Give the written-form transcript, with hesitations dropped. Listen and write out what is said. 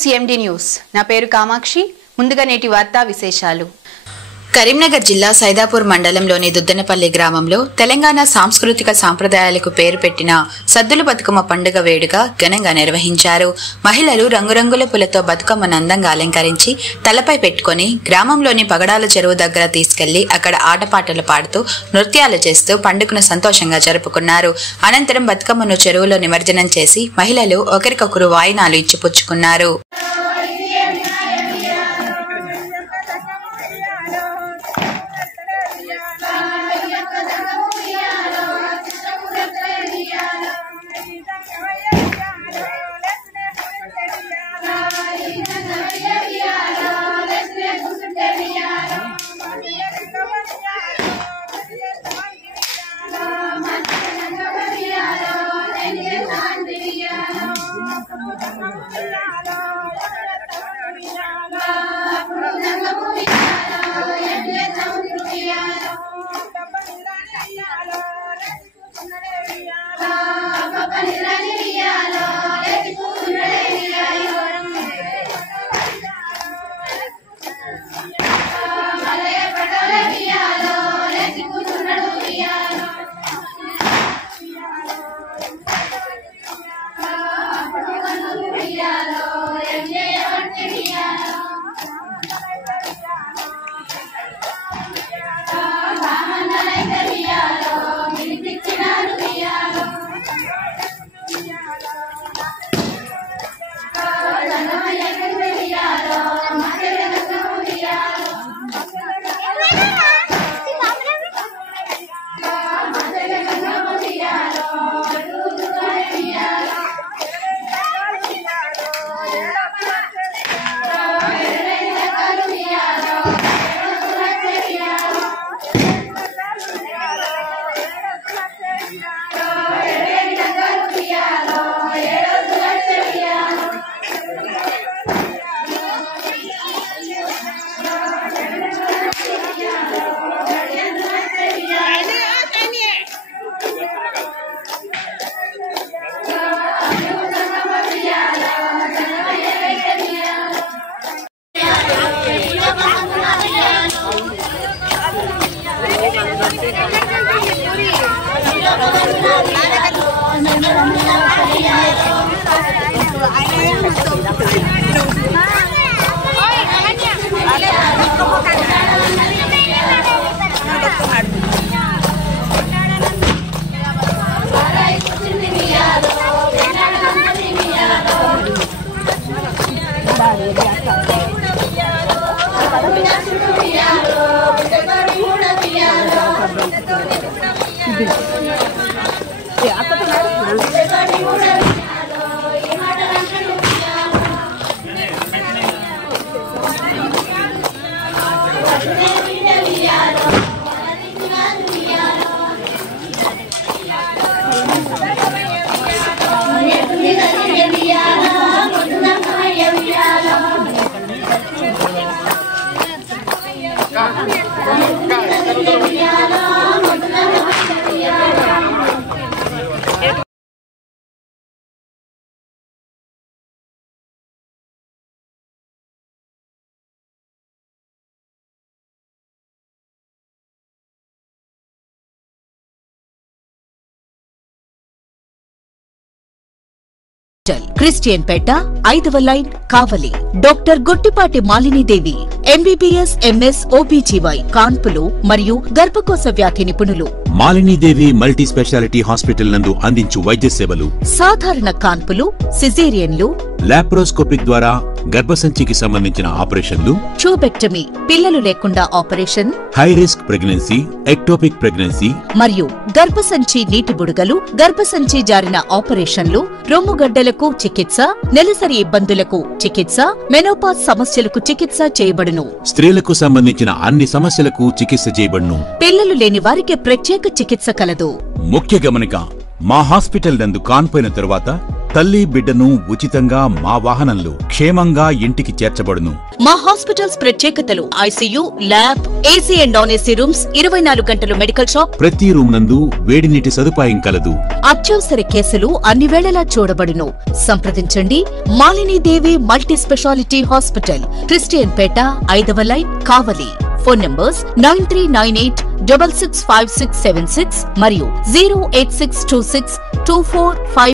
CMD news. నా పేరు కామాక్షి. ముందుగా నేటి వార్తా విశేషాలు. కరీంనగర్ జిల్లా సైదాపూర్ మండలంలోని దుద్దనపల్లి గ్రామంలో తెలంగాణ సాంస్కృతిక సాంప్రదాయాలకు పేరు పెట్టిన సద్దుల బతుకమ్మ పండుగ వేడుక ఘనంగా నిర్వహించారు. మహిళలు రంగురంగుల పూలతో బతుకమ్మను అందంగా అలంకరించి తలపై పెట్టుకుని గ్రామంలోని పగడాల చెరువు దగ్గర తీసుకెళ్లి అక్కడ ఆటపాటలు పాడుతూ నృత్యాలు చేస్తూ పండుగను సంతోషంగా జరుపుకున్నారు. అనంతరం బతుకమ్మను చెరువులో నిమజ్జనం చేసి మహిళలు ఒకరికొకరు వాయినాలు ఇచ్చిపుచ్చుకున్నారు. క్రిస్టియన్ పేట 5వ line Kavali. Doctor Guttipati Malinidevi MBBS MS OBGY కాన్పులు మరియు గర్భకోశ వ్యాధి నిపుణులు. మాలినీదేవి మల్టీ స్పెషాలిటీ హాస్పిటల్ నందు అందించు వైద్య సేవలు సాధారణ కాన్పులు, సిజేరియన్లు, లాప్రోస్కోపిక్ ద్వారా గర్భసంచికి సంబంధించిన ఆపరేషన్లు, ట్యూబెక్టమీ పిల్లలు లేకుండా operation, high risk pregnancy, ectopic pregnancy మరియు గర్భసంచి నీటి బుడగలు, గర్భసంచి జారిన ఆపరేషన్లు, రొమ్ముగడ్డలకు చికిత్స, నెలసరి ఇబ్బందులకు చికిత్స, మెనోపాజ్ సమస్యలకు చికిత్స చేయబడును. స్త్రీలకు సంబంధించిన అన్ని సమస్యలకు చికిత్స చేయబడును. పిల్లలు లేని వారికి ప్రత్యేక చికిత్స కలదు. ముఖ్య గమనిక: మా హాస్పిటల్ నందు కాన్పోయిన తరువాత తల్లి బిడ్డను ఉచితంగా మా వాహనంలో క్షేమంగా ఇంటికి చేర్చబడును. మా హాస్పిటల్స్ ప్రత్యేకతలు: ICU, lab, AC and non AC rooms, 24 గంటలు మెడికల్ షాప్, ప్రతి రూమ్ నందు వేడి నీటి సదుపాయం కలదు. అత్యవసర కేసులు అన్ని వేళలా చూడబడును. సంప్రదించండి Malinidevi multi speciality hospital, Christian Peta, 5వ లైన్, కావలి. ఫోన్ నంబర్స్ 9398665676 మరియు 086262455